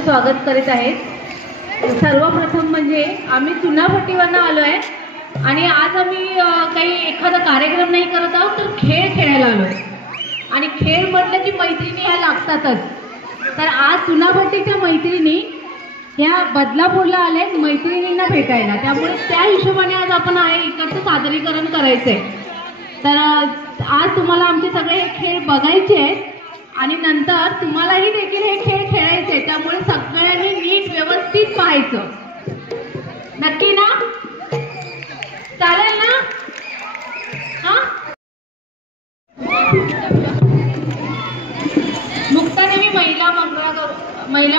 स्वागत करीत आहे। सर्वप्रथम म्हणजे आम्ही चुनाभट्टीवरनं आलो आहे आणि आज आम्ही काही एखादा कार्यक्रम नाही करत आहोत, तर खेळ खेळायला आलो आहे। आणि खेळ म्हटलं की मैत्रिणी ह्या लागतातच। तर आज चुनाभट्टीच्या मैत्रिणी ह्या बदलापूरला आले मैत्रिणींना भेटायला, त्यामुळे त्या हिशोबाने आज आपण इकडचं सादरीकरण करायचंय। तर आज तुम्हाला आमचे सगळे खेळ बघायचे आहेत आणि नंतर तुम्हालाही देखील हे खेळ खेळायचे, त्यामुळे सगळ्यांनी नीट व्यवस्थित पाहायचं। नक्की ना? चालेल ना? मुक्तादेवी महिला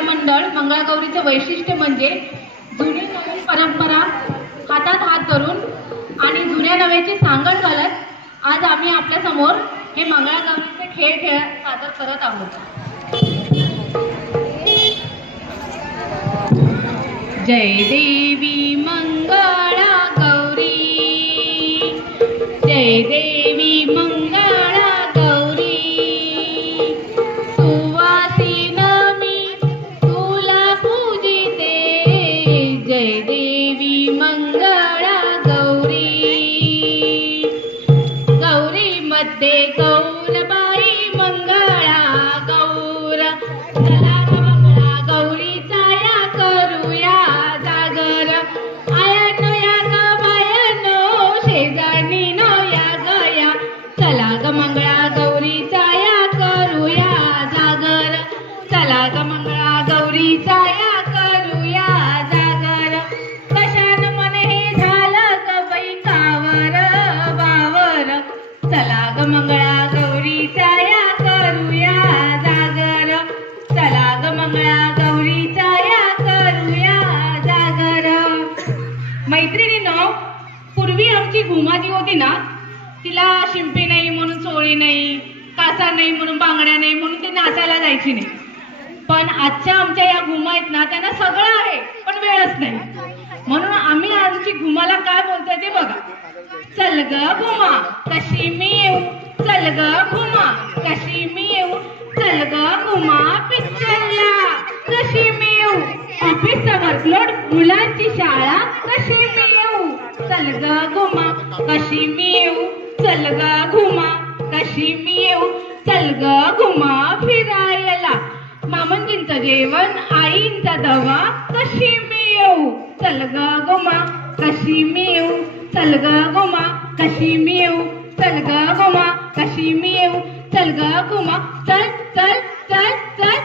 मंडळ मंगळागौरीचं वैशिष्ट्य म्हणजे जुनी नवीन परंपरा हातात हात धरून आणि जुन्या नव्याची सांगड घालत आज आम्ही आपल्या समोर हे मंगळागौरीचे खेळ सादर करत आहोत। जय देवी मंगळा गौरी, जय देवी मंगळा गौरी, सुवासिन मी तुला पूजिते, जय देवी मंगळा गौरी, गौरी मध्ये गौरबाई मंगळा गौर, चला मंगळा गौरीचा या करूया जागर, आयानो या ग बायानो शेजारी नो या गया, चला ग मंगळा गौरीचा या करूया जागर, चला ग मंगळा गौरीचा या करूया जागर, कशान मन हे झालं ग बाई कावर बावर, चला ग मंगळा गौरीचा या करूया जागर, चला ग मंगळा गौरीचा या करूया जागर। मैत्रिणींनो, पूर्वी आमची घुमाजी होती ना, तिला शिंपी नाही म्हणून चोळी नाही, कासा नाही म्हणून बांगड्या नाही म्हणून ती नाचायला जायची नाही। पण आजच्या आमच्या या घुमा आहेत ना, त्यांना सगळं आहे पण वेळच नाही, म्हणून आम्ही आमची घुमाला काय बोलतोय ते बघा। चल ग घुमा कशी मी येऊ, चल ग घुमा कशी मी येऊ, चल ग घुमा पिक्चरला कशी मी येऊ, ऑफिसचा वर्कलोड मुलांची शाळा कशी मी येऊ, चल ग घुमा कशी मी येऊ, चल ग घुमा कशी मी येऊ, चल ग घुमा फिरायला, मामंजींचं जेवण आईंचा दवा कशी मी येऊ, चल ग घुमा कशी मी येऊ, चल ग घुमा कशी मी येऊ, चल ग घुमा कशी मी येऊ, चल ग घुमा, चल चल चल चल।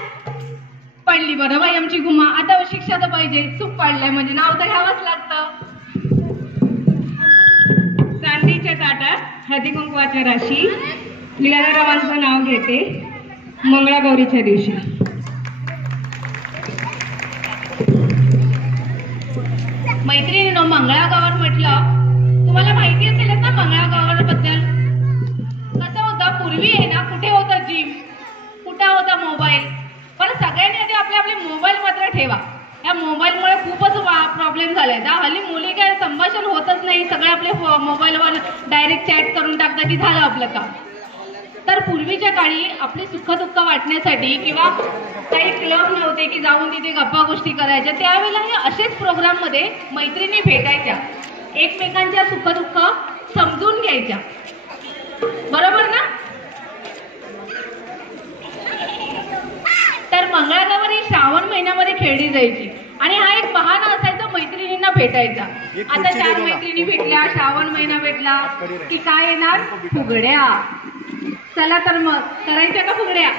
पडली बरं बाई आमची घुमा, आता शिक्षा तर पाहिजे, चूक पाडलाय म्हणजे नाव तर घ्यावंच लागतं। चांदीच्या ताटात हळदी कुंकवाच्या राशी लीलारावांचं नाव घेते मंगळागौरीच्या दिवशी। मैत्रिणींनो, मंगळागौर म्हटलं तुम्हाला माहिती असेलच ना मंगळागौर बद्दल। कसं होतं पूर्वी आहे ना, कुठे होतं जिम, कुठे होता मोबाईल, पण सगळ्यांनी आधी आपले आपले मोबाईल मात्र ठेवा। या मोबाईलमुळे खूपच प्रॉब्लेम झालाय। हल्ली मुली काय संभाषण होतच नाही, सगळे आपले मोबाईलवर डायरेक्ट चॅट करून टाकतात की झालं आपलं काम। तर पूर्वीच्या काळी आपले सुखदुःख वाटण्यासाठी किंवा काही क्लब नव्हते की जाऊन तिथे गप्पा गोष्टी करायच्या, त्यावेळेला हे असेच प्रोग्राम मध्ये मैत्रिणी भेटायच्या, एकमेकांच्या सुखदुःख समजून घ्यायच्या, बरोबर ना? तर मंगळागौर ही श्रावण महिन्यामध्ये खेळली जायची आणि हा एक बहाणा असायचा मैत्रिणींना भेटायचा। आता 4 मैत्रिणी भेटल्या, श्रावण महिना भेटला की काय येणार? फुगड्या। चला तर मग करायच्या का फुगड्या?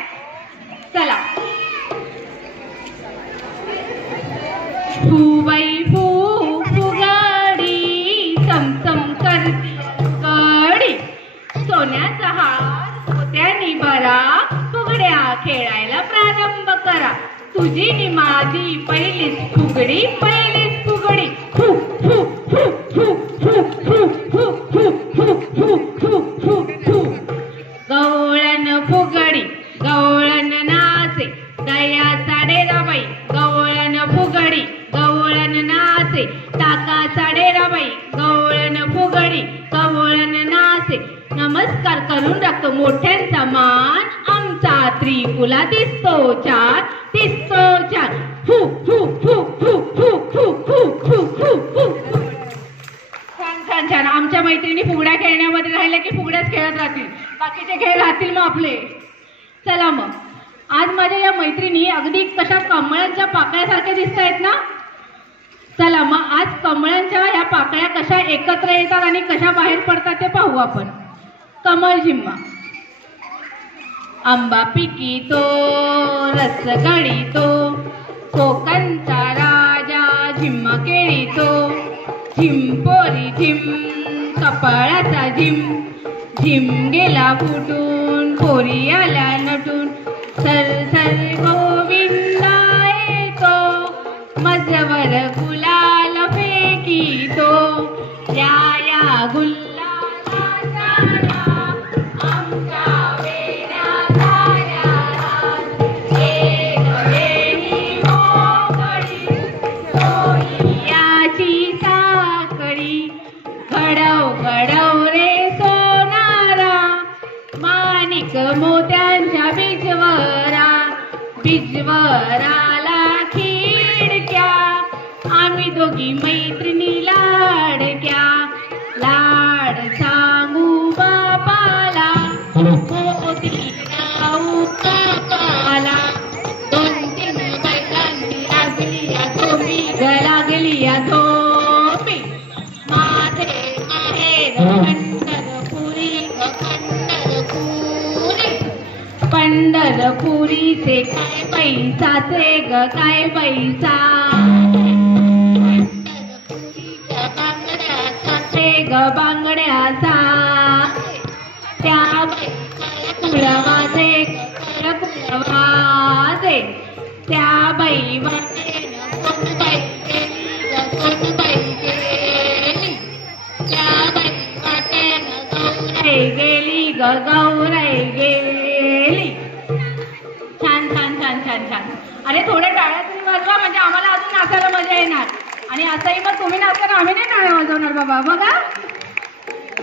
चला। फुबाई फू फुगाडी चमचम करती कडी, सोन्याचा हार मोत्यानी भरा, फुगड्या खेळायला प्रारंभ करा, तुझी नि माझी पहिलीच फुगडी, पहिलीच फुगडी, फू फू फू फू फू फू फू फू फू फू फू फू। गवळण फुगडी गवळण नाचे, दयाचा डेराबाई गवळण फुगडी गवळण नाचे, टाकाचा डेराबाई गवळण फुगडी गवळण नाचे, नमस्कार करून राखतो मोठ्यांचा मान, आमचा त्रिपुला दिसतो छान, दिसतो छान। कशा कमळांच्या पाकळ्यासारख्या दिसत आहेत ना. चला मग आज कमळांच्या ह्या पाकळ्या कशा एकत्र येतात आणि कशा बाहेर पडतात ते पाहू आपण. कमळ झिम्मा. आंबा पिकितो रस गळीतो, कोकणचा राजा झिम्मा केळीतो. झिम्पोरी झिम कपाळाचा झिम, झिम गेला फुटून पोरी आल्या नटून. सर सर गोविंदा येतो, मजवर गुलाल फेकीतो. या गुल्लाला आमच्या वेड्या साऱ्या, एक वेणी मोकळी सोयीची साखळी. घडव घडव रे सोनारा, माणिक मोत्यांच्या बिजवरा. बिजवराला खिडक्या, आम्ही दोघी मैत्रिणी लाडक्या. लाड सांगू बापाला, मोती लावू बापाला. 2-3 बायकांनी लागली या झोपी, लागली या झोपी. माझे आहे पंढरपुरी, पंढरपुरीचे काय पैसाचे ग काय पैसा. पंढरपुरीच्या ग बांगड्याचा, त्या कुळवाचे कुळवाचे. त्या बाई वाटेन कोणबाई गेली, त्या बाई वाटेन गौराई गेली ग गौराई गेली. छान छान छान छान छान. अरे थोडे टाळ्या तुम्ही वाजवा म्हणजे आम्हाला अजून नाचायला मजा येणार. आणि असंही मग तुम्ही नाचताना आम्ही नाही टाळ्या वाजवणार बाबा. बघा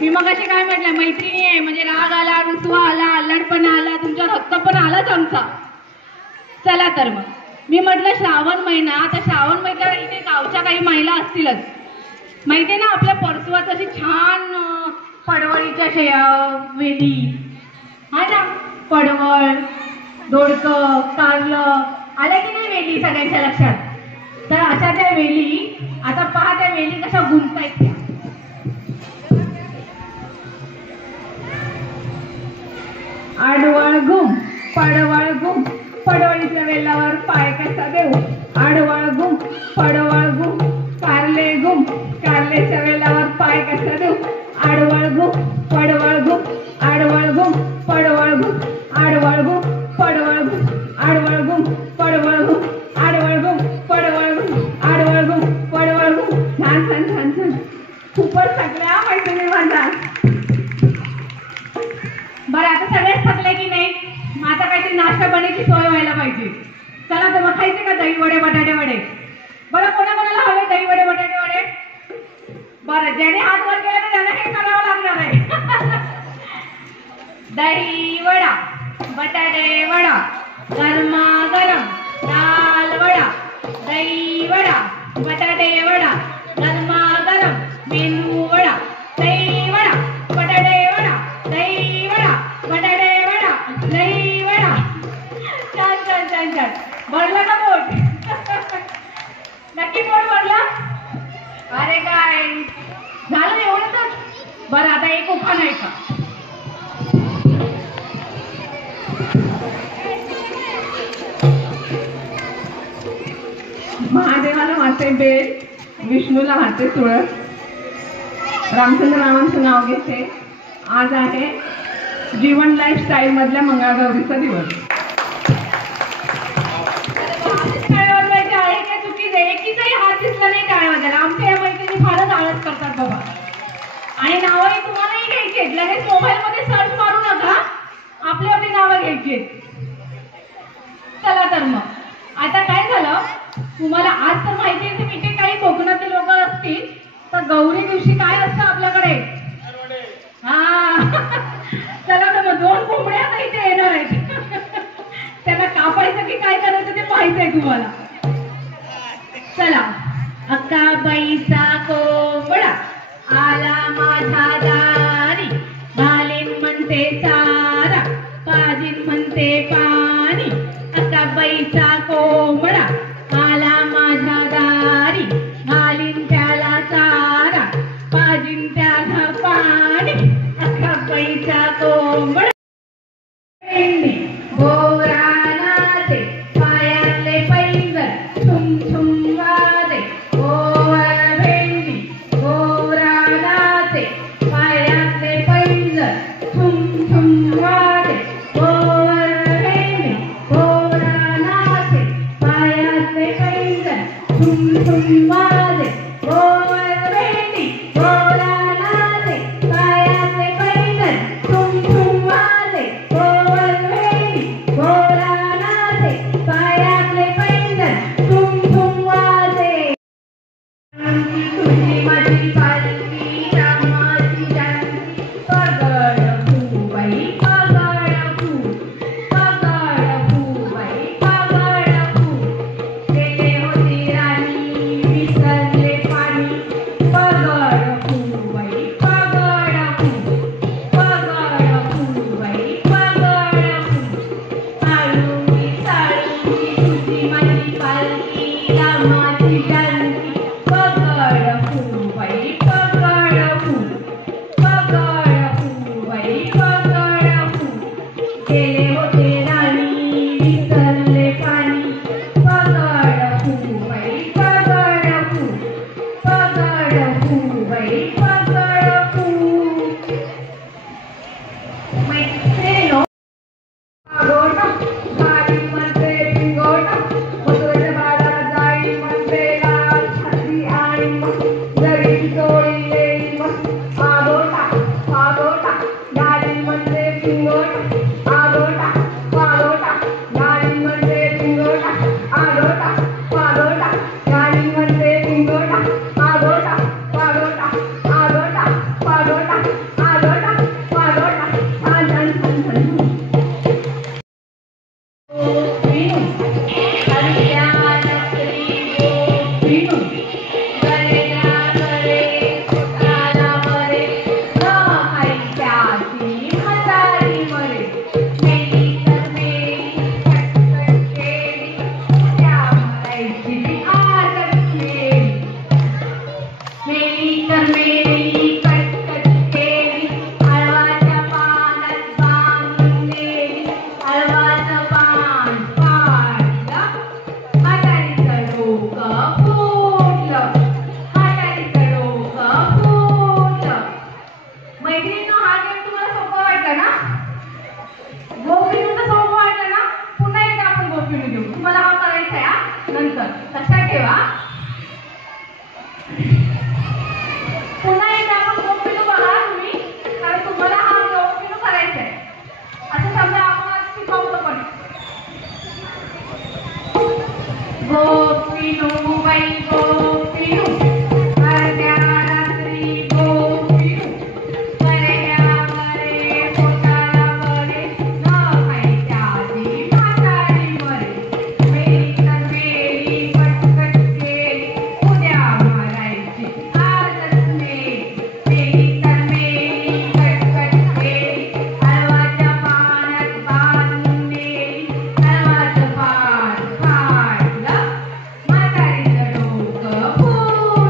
मी मग अशी काय म्हटलं, मैत्रिणी आहे म्हणजे राग आला, रुसवा आला, अल्लडपणा आला, तुमच्यावर हक्क पण आलाच आमचा. चला तर मग मी म्हटलं श्रावण महिना. आता श्रावण महिन्यात इथे गावच्या काही महिला असतीलच. माहिती ना आपल्या परसवात अशी छान पडवळीच्या वेली हा ना. पडवळ, दोडकं, कारलं आल्या की नाही वेली सगळ्यांच्या लक्षात. तर अशा त्या वेली आता पहा, त्या वेली कशा गुंतायत. आडवळ घुम पडवळ घुम, पडवळीच्या वेलावर पाय कसा देऊ. आडवळ घुम पडवळ घुम, कारले घुम, कारलेच्या वेलावर पाय कसा देऊ. आडवळ घुम पडवळ घुम, आडवळ घुम पडवळ घुम, आडवळ घुम पडवळ घुम, आडवळ घुम पडवळ घुम, आडवळ घुम पडवळ घुम, आडवळ घुम पडवळ घुम. छान छान छान छान. खूपच थकल्या मैत्रिणी माझा. बरं आता सगळेच थकले की नाही. मग आता काहीतरी नाश्ता पाण्याची सोय व्हायला पाहिजे. चला तर मग खायचे का दही वडे बटाटे वडे. बरं कोणाकोणाला हवे दही वडे बटाटे वडे. बरं ज्याने हात वर केला तर त्याला हे करावं लागणार आहे. दही वडा बटाटे वडा गरमागरम, लाल वडा दही वडा बटाटे वडा गरमागरम, मेनू वडा दही वडा बटाटे वडा, दही वडा बटाटे वडा, दही वडा. छान छान छान छान. भरलं का पोट. नक्की पोट भरलं. अरे काय झालं एवढंच. बरं आता एक उखाणा आहे का. महादेवाला वाटे बेल, विष्णूला हाते तुळस, रामचंद्र रामांचं नाव घेते. आज आहे जीवन लाईफस्टाईल मधल्या मंगळागौरीचा दिवस. टाळ्या वाजवायची आहे का चुकीच आहे. एकीचाही हात दिसला नाही टाळ्या वाजायला. आमच्या या मैत्रिणी फारच आळस करतात बाबा. आणि नावंही तुम्हालाही घ्यायची आहेत. लगेच मोबाईल मध्ये सर्च मारू नका, आपली आपली नावं घ्यायची आहेत. चला तर मग आता काय झालं तुम्हाला आज तर माहिती आहे. इथे काही कोकणातले लोक असतील तर गौरी दिवशी काय असतं आपल्याकडे. हा चला तर मग 2 कोंबड्या आता इथे येणार आहेत. त्यांना कापायचं की काय करायचं ते पाहायचंय तुम्हाला. चला. अक्काबाईचा कोंबडा आला माझा दारी, घालीन म्हणते चारा, पाजीन म्हणते पाणी. अक्काबाई पैसा कोंबडा आला माझ्या दारी घालीन त्याला चारा पाजीन त्याला पाणी अख्खा पैसा कोंबडा गोरा नाचे पायातले पैंजण छुम छुम वाजे गोवर भेंडी गोरा नाचे पायातले पैंजण छुम छुम वाजे गोवर भेंडी गोरा नाचे पायातले पैंजण छुम छुम वाजे गोवर भेंडी गोरा नाचे पायातले पैंजण छुम छुम वाजे गोवर भेंडी गोरा नाचे पायातले पैंजण छुम छुम वाजे तुझी माझी पालखी रामाची जानकी पगड फुबाई पगड फू पगड फुबाई पगड फू गेले होते राणी विसरले पाणी पगड फुबाई पगड फू पगड फुबाई पगड फू आळुनी साळुनी तुझी माझी पालखी रामाची जानकी पगड फुबाई पगड फू पगड फुबाई पगड फू गेले होते राणी विसरले पाणी पगड फुबाई पगड फू पगड फुबाई पगड फू मैत्रिणींनो आगोटा गाडी म्हणते पिंगोटा मथुरेच्या बाजारात जाई म्हणते लाल छत्री आणि जरी चोळी येई आगोटा आगोटा गाडी म्हणते पिंगोटा आगोटा आगोटा गाडी म्हणते पिंगोटा आगोटा आगोटा गाडी म्हणते पिंगोटा आगोटा आगोटा आगोटा आगोटा आगोटा आगोटा छान छान छान छान गोपिणू हरिया नकली गोपिणू गलेला गले पोटाला मरे न ऐकाती म्हातारी मरे मेली तर मेली खटखट केली उद्या मरायची आजच मेली मेली तर मेली कटकट केली हळवाच्या पानात बांधून नेली हळवाचं पान पाडलं म्हातारीचं डोकं फुटलं म्हातारीचं डोकं फुटलं मैत्रिणींनो हा गेम तुम्हाला सोपं वाटलं ना गोपिणीचं सोपं वाटलं ना पुन्हा एकदा आपण गोपिणी घेऊ तुम्हाला हा करायचा आहे हा नंतर लक्षात ठेवा पुन्हा एकदा आपण गोपिणू बघा तुम्ही कारण तुम्हाला हा गोपिणू करायचा आहे असं समजा आपण आज शिकवतो पण गोपिणू बाई गोपिणू अर्ध्या रात्री गोपिणू गलेल्या गले पोटाला बरे न खायच्या आधी म्हातारी मरे मेली तर मेली कटकट केली उद्या मरायची आजच मेली मेली तर मेली कटकट केली हळवाच्या पानात बांधून नेली हळवाचं पान फाडलं म्हातारीचं डोकं फुटलं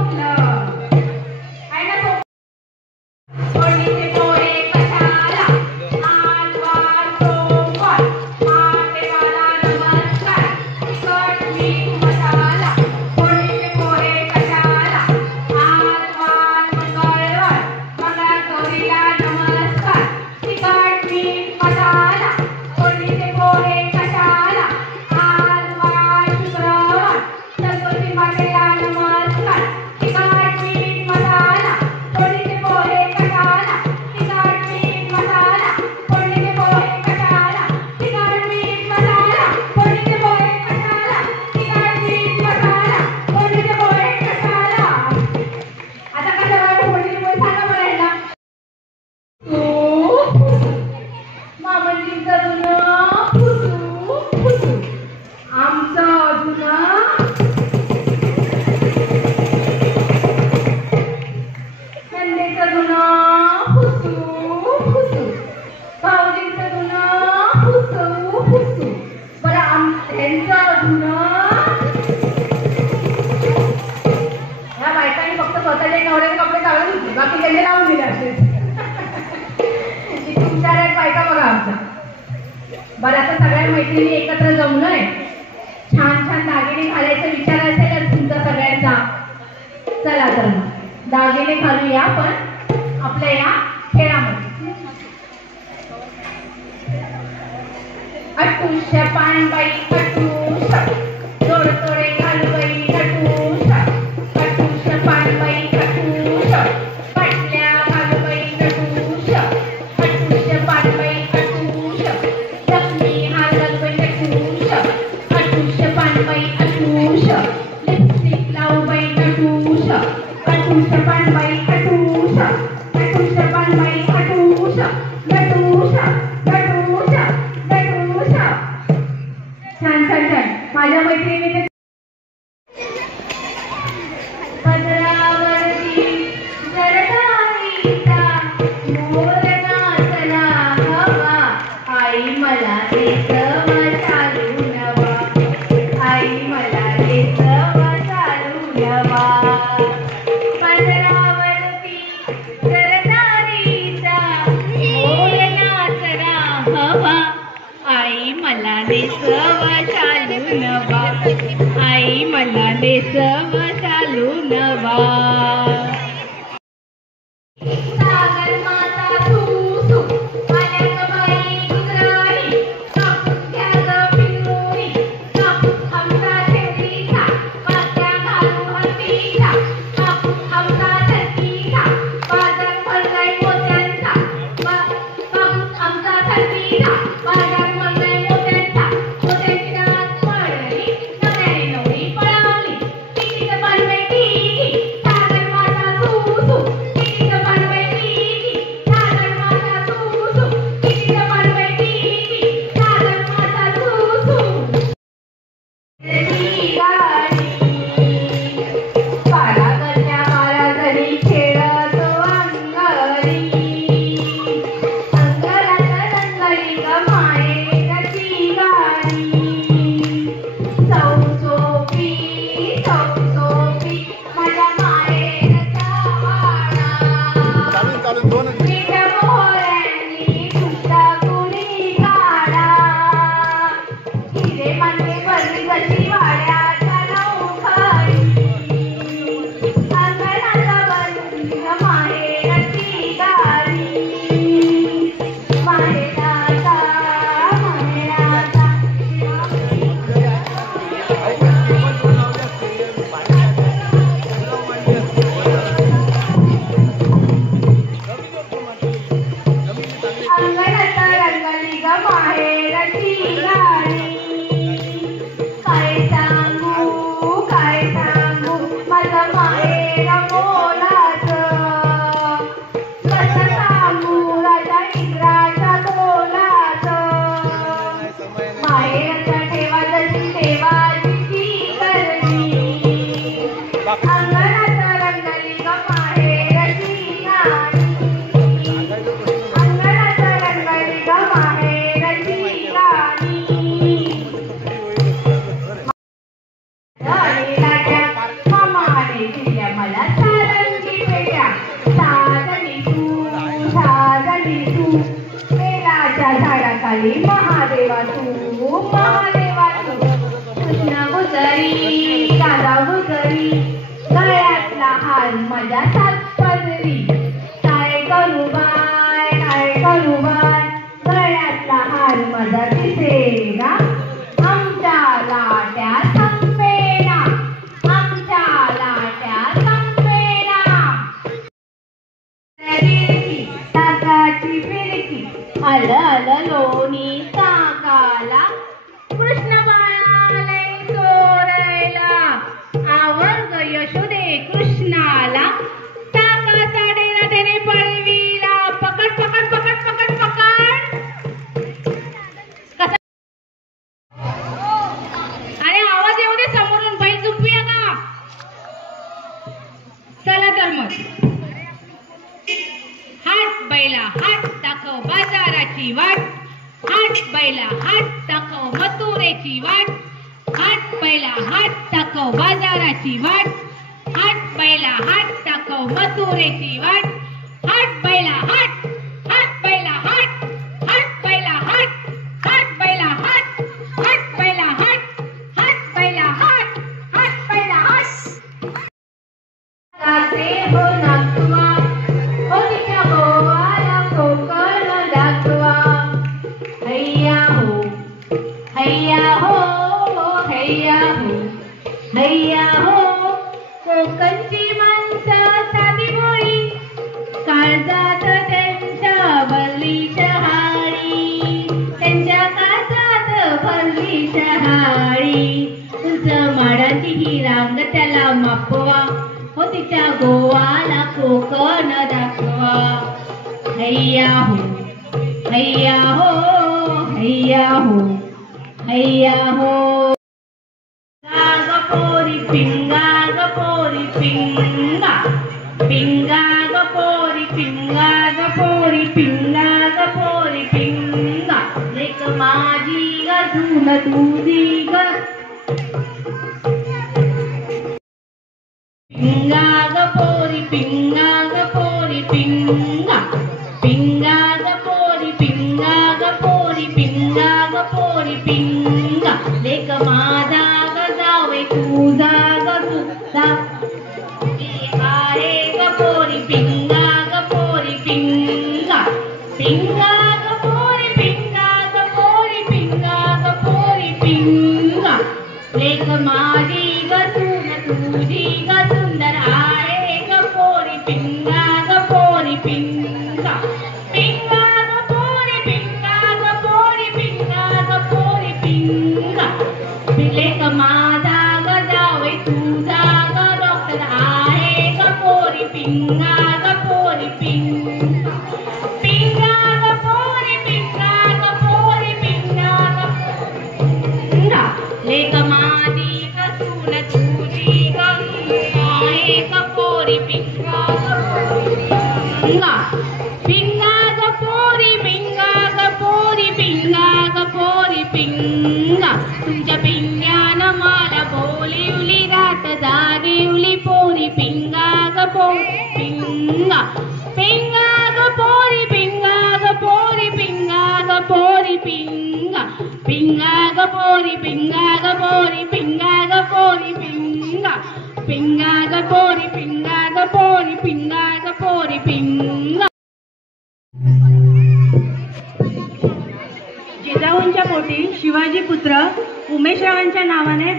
बरं आता सगळ्या मैत्रिणी एकत्र जमलोय, छान छान दागिने घालायचा विचार असेलच तुमचा सगळ्यांचा. चला तर मग दागिने घालूया आपण आपल्या या खेळामध्ये. अटूश पानबाई अटूश, जोड तोडे घालूबाई अटूश, अटूश पानबाई अटूश, पाटल्या घालूबाई अटूश, अटूश पानबाई अटूश, जखमी हार घालूबाई अटूश, अटूश पानबाई अटूश, लिपस्टिक लावूबाई अटूश, अटूश पानबाई अटूश, अटूश पानबाई अटूश, गटूश गटूश गटूश. छान छान छान माझ्या मैत्रिणीने पदरावरती जरदारीचा मोर नाचला हवा, आई मला देसवा चालू नवा, आई मला देसवा चालू नवा. पदरावरती जरदारीचा मोर नाचला हवा, आई मला देसवा चालू नवा, आई मला देसवा चालू नवा. सागर माता सुसू आल्या ग बाई गुजराणी, कापूस घ्या ग पिंगोरी, कापूस आमचा शेतीचा, पात्या घालू हत्तीचा, कापूस आमचा धरतीचा, बाजार भरलाय मोत्यांचा, कापूस आमचा धरतीचा, बाजार भरलाय मोत्यांचा, मोत्यांची नाच पडली, नव्याने नवरी पळावली, टिकीट पानबाई टिकी, सागर माता सुसू, टिकीट पानबाई टिकी, सागर माता सुसू, टिकीट पानबाई टिकी, सागर माता सुसू. गाडी पारागरच्या महाराजांनी खेळतो अंगारी, अंगारात रंगली ग मायेची गाडी, चौचोपी चौचोपी माझ्या मायेचा वाडा, मीठ मोहऱ्यांनी खुट्टा कुणी काढा, हिरे मांडे भरली गशी वाड्याच्या नौखारी, अंगणाला बनली ग माहेराची गाडी, माहेराचा माहेराचा. अंगणात रंगली ग माहेराची गाडी, काय सांगू माझं माहेर मोलाचं, कसं सांगू राजा इंद्राच्या तोलाचं, माहेरच्या ठेवा जशी ठेवाची करणी, अंगणात रंगली ग माहेराची गाडी, अंगणात रंगली ग माहेराची गाडी. मामाने दिल्या मला सारंगी पेट्या, साजली तू बेलाच्या झाडाखाली महादेवा तू, महादेवा तू. कृष्ण गुजरी राधा गुजरी, गळ्यातला हार माझ्या सात पदरी, काय करू बाय गळ्यातला हार माझा दिसेना, आमच्या लाट्या संपेना, आमच्या लाट्या संपेना. ताकाची फिरकी आलं आलं लोणी ताकाला, कृष्ण बाळाला चोरायला, आवर ग यशोदे कृष्णाला, ताकाचा डेरा त्याने पळविला, पकड पकड पकड पकड पकड. अरे आवाज येऊ दे समोरून, बाई झोपूया का. चला तर मग हाट बैला हाट दाखव बाजाराची वाट, हाट बैला हाट दाखव मथुरेची वाट, हाट बैला हाट दाखव बाजाराची वाट, हाट बैला हाट दाखव मथुरेची वाट, हाट बैला हाट, हाट बैला हाट, हाट बैला हाट, हाट बैला हैया हो कोकणची माणसं साधी भोळी, काळजात त्यांच्या भरली शहाळी, त्यांच्या काळजात भरली शहाळी. उंच माडाची ही रांग त्याला मापवा, हो तिच्या गोवाला कोकण दाखवा. हैया हो हैया हो हैया हो हैया हो. ग पोरी पिंगा ग पोरी पिंगा, पिंगा ग पोरी पिंगा ग पोरी पिंगा ग पोरी पिंगा. लेक माझी ग धून तुझी ग, पिंगा ग पोरी पिंगा ग पोरी पिंगा, पिंगा ग पोरी पिंगा ग पोरी पिंगा ग पोरी पिंगा. लेक माझा ग जावे तुझा ग तुझा आहे ग पोरी पिंगा ग पोरी पिंगा, पिंगा ग पोरी पिंगा ग पोरी पिंगा ग पोरी पिंगा. लेक माझी ग सून तुझी ग सुंदर आहे ग पोरी पिंगा ग पोरी पिंगा, पिंगा ग पोरी पिंगा ग पोरी पिंगा ग पोरी पिंगा. लेक माझा ग जावे तुझा ग डॉक्टर आहे ग पोरी पिंगा ग पोरी पिंगा, पिंगा ग पोरी पिंगा ग पोरी पिंगा ग पिंगा. लेक माझी ग सून तुझी ग आहे ग पोरी पिंगा ग पोरी पिंगा, पिंगा ग पोरी पिंगा ग पोरी पिंगा ग पोरी पिंगा. तुमच्या पिंग्यानं मला बोलिवली रात जागिवली पोरी पिंगा ग पोरी पिंगा, पिंगा ग पोरी पिंगा ग पोरी पिंगा ग पोरी पिंगा, पिंगा ग पोरी पिंगा ग पोरी पिंगा ग पोरी पिंगा, पिंगा ग पोरी पिंगा ग पोरी पिंगा ग पोरी पिंगा. जिजाऊंच्या पोटी शिवाजी पुत्र उमेशरावांच्या नावाने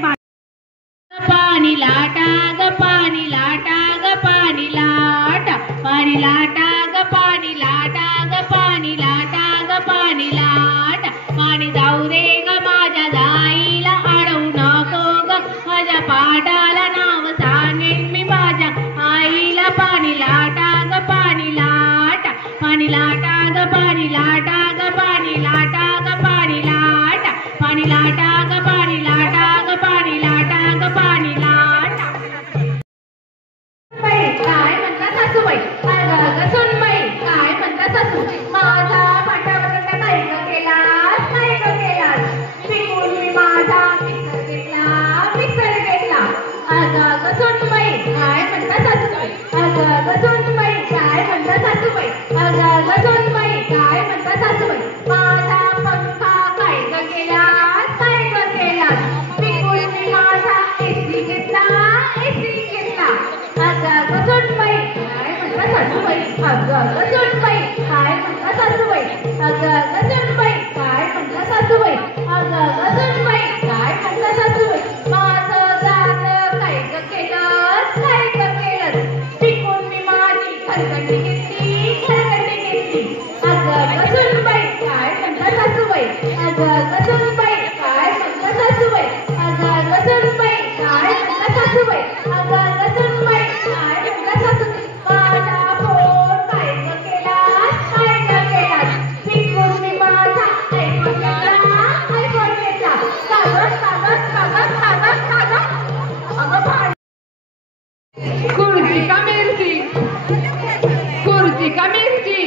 पाणी लाटा ग पाणी लाटा ग पाणी लाटा, पाणी लाटा ग पाणी लाटा ग पाणी लाटा ग पाणी लाटा. पाणी जाऊ दे ग माझ्या जाईला अडवू नको ग, माझ्या पाटाला नाव सांगेन मी माझ्या आईला. पाणी लाटा ग पाणी लाटा, पाणी लाटा ग पाणी लाटा ग पाणी लाटा ग पाणी लाटा, पाणी लाटा ग पाणी लाटा ग पाणी लाटा ग पाणी लाटा. काय म्हणता सासूबाई, अगं सुनबाई काय म्हणता सासू, माझा पाटावर काय ग केलास, काय ग केलास, पिकून मी माझा मिक्सर घेतला. अगं सुनबाई काय म्हणता सासूबाई, अगं सुनबाई काय म्हणता सासूबाई, अगं सुनबाई काय म्हणता सासूबाई. माझा पंखा काय ग केलास, काय ग केलास, पिकून मी माझा एसी घेतला. अगं सुनबाई काय म्हणता सासूबाई, अगं सुनबाई काय म्हणता सासूबाई, अगं सुनबाई काय म्हणता सासूबाई, अगं सुनबाई काय म्हणता सासूबाई. माझं जात काय ग केलंस, काय ग केलंस, पिकून मी माझी घरगंडी घेतली. अगं सुनबाई काय म्हणता सासूबाई, अगं सुनबाई काय म्हणता सासूबाई, अगं सुनबाई काय म्हणता सासूबाई, अगं सुनबाई काय म्हणता सासूबाई. माझा फोन काय ग केलास, काय ग केलास, पिकून मी माझा आयफोन घेतला. कागद कागद कागद कागद कागद. अगं खुर्ची का मिरची, खुर्ची का मिरची.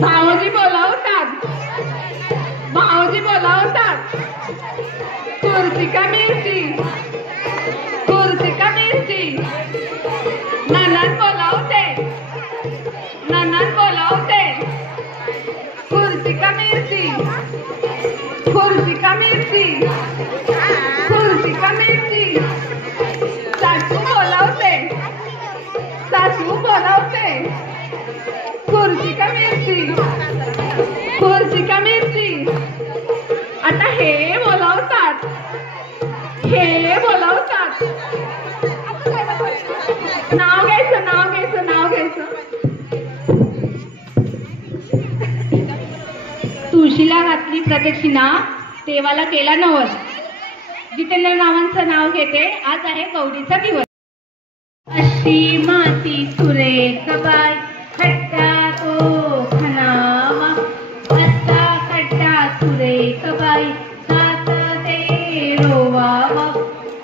भाऊजी बोलावतात, भाऊजी बोलावतात. खुर्ची का मिरची, खुर्ची का मिरची. ननद बोलावते, ननद बोलावते. खुर्ची का मिरची, खुर्ची का मिरची, खुर्ची का मिरची. सासू बोलावते, सासू बोलावते. खुर्ची का मिरची, खुर्ची का मिरची. आता हे बोलावतात, हे बोलावतात. नाव घ्यायचं नाव घ्यायचं नाव घ्यायचं. तुळशीला घातली प्रदक्षिणा, देवाला केला नवस. जितेंद्र नावांचं नाव घेते. आज आहे गौरीचा दिवस. अशी माती सुरेख बाई, खड्डा तो खणावा. असा खड्डा सुरेख बाई, जात ते रोवावा.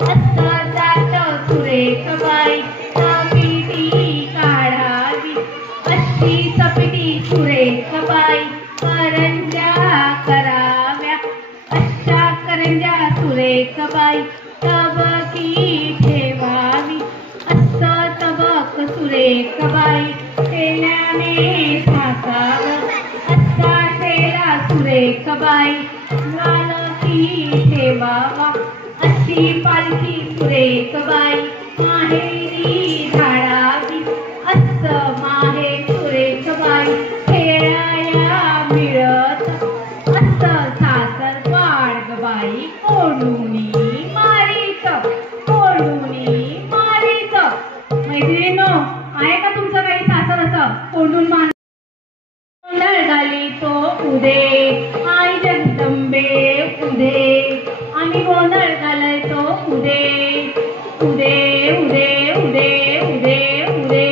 असा जात सुरेख बाई, सपिटी काढावी. अशी सपिटी सुरेख बाई, करंजा कराव्या. अशा करंजा सुरेख बाई, तबकी ठेवावी. असं तबक सुरेख बाई, तेलाने झाकावं. असा तेला सुरेख बाई, पालखी ठेवावा. अशी पालखी सुरेख बाई, माहेरी झाडावी. असं माहे सुरेख बाई, खेळाया मिळत. असं सासर पाडग बाई, कोंडुनी मारीत, कोंडुनी मारीत. मैत्रिणींनो, आहे का तुमचं काही सासर असं कोंडून मार? गोंधळ घाली तो उदे, आई जगदंबे उदे. आम्ही गोंधळ घालाय तो उदे, उदे उदे उदे उदे उदे.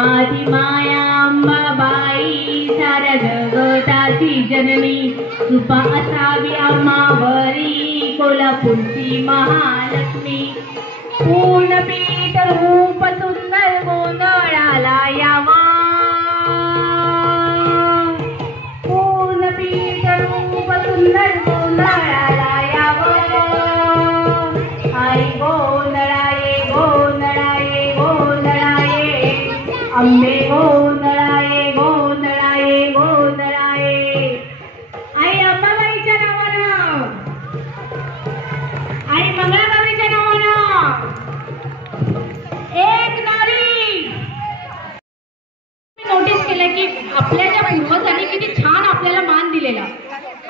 आदि माया अंबाबाई, साऱ्या जगताची जननी. कृपा असावी आम्हावरी, कोल्हापूरची महालक्ष्मी. पूर्णपीठ रूप सुंदर, गोंधळाला यावा. पूर्णपीठ रूप सुंदर, गोंधळाला यावं. आई गोंधळाये गोंधळाये गोंधळाये, अंबे गोंधळाये गोंधळाये गोंधळाये. आई अंबाबाईच्या नावानं, आई मंगळागौरीच्या नावानं एक नारी. नोटीस केलं की आपल्या ज्या पूर्वजांनी किती छान आपल्याला मान दिलेला.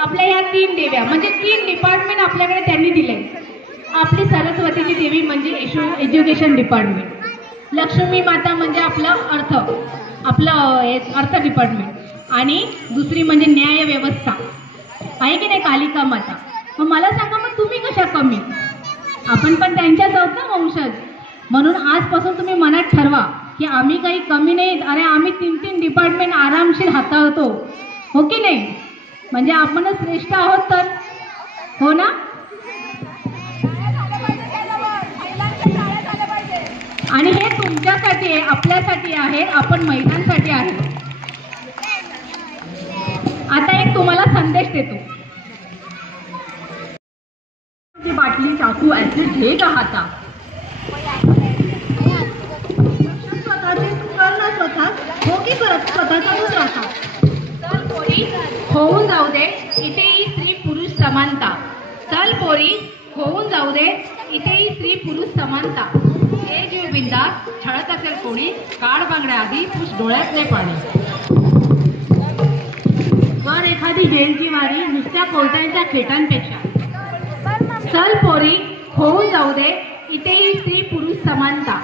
आपल्या ह्या 3 देव्या म्हणजे 3 डिपार्टमेंट आपल्याकडे त्यांनी दिले. आपली सरस्वतीची देवी म्हणजे एज्युकेशन डिपार्टमेंट. लक्ष्मी माता म्हणजे आपलं अर्थ डिपार्टमेंट. आणि दुसरी म्हणजे न्याय व्यवस्था आहे की नाही, कालिका माता. मग मला सांगा, मग तुम्ही कशा कमी? आपण पण त्यांच्याच आहोत ना वंशज. म्हणून आजपासून तुम्ही मनात ठरवा की आम्ही काही कमी नाहीत. अरे आम्ही 3 डिपार्टमेंट आरामशीर हाताळतो, हो की नाही? म्हणजे आपणच श्रेष्ठ आहोत तर, हो ना? आणि हे तुमच्यासाठी आहे, आपल्यासाठी आहे, आपण महिलांसाठी आहे. आता एक तुम्हाला संदेश देतो. बाटली, चाकू, ऍसिड घे का हाता. हो की करत स्वतःचाच राहता. चल पोरी होऊन जाऊ दे, इथेही स्त्री पुरुष समानता. चल पोरी होऊन जाऊ दे, इथेही स्त्री पुरुष समानता. हे जीव बिंदास, छळत असेल कोणी, काढ बांगड्या पुस डोळ्यातले पाणी. कर एखादी जेलची वारी, नुसत्या कोयत्यांच्या खेटांपेक्षा. चल पोरी होऊन जाऊ दे, इथेही स्त्री पुरुष समानता.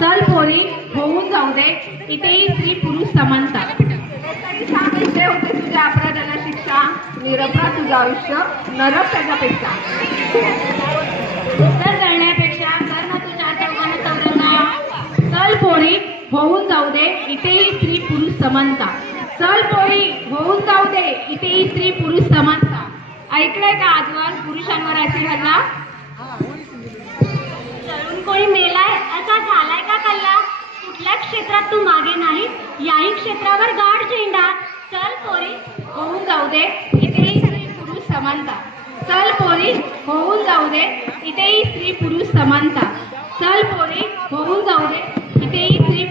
चल पोरी होऊन जाऊ दे, इथेही स्त्री पुरुष समानता. होते तुझ्या अपराधाला शिक्षा, निरपराध तुझं आयुष्य, नरक त्याच्यापेक्षा. उत्तर जळण्यापेक्षा कर ना तुझ्या चौघांना चौरंगा. चल पोरी होऊन जाऊ दे, इथेही स्त्री पुरुष समानता. चल पोरी होऊन जाऊ दे, इथेही स्त्री पुरुष समानता. ऐकलंय का आजवर पुरुषांवर अशी हल्ला? तरुण कोणी मेलाय असा झालाय का कल्ला? कुठल्या क्षेत्रात तू मागे नाही, याही क्षेत्रावर गाड झेंडा. चल पोरी होऊन जाऊ दे, इथेही स्त्री पुरुष समानता. चल पोरी होऊन जाऊ दे, इथेही स्त्री पुरुष समानता. चल पोरी होऊन जाऊ दे, इथेही स्त्री.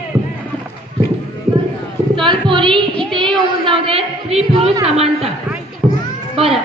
चल पोरी इथेही होऊन जाऊ दे, स्त्री पुरुष समानता. बरं,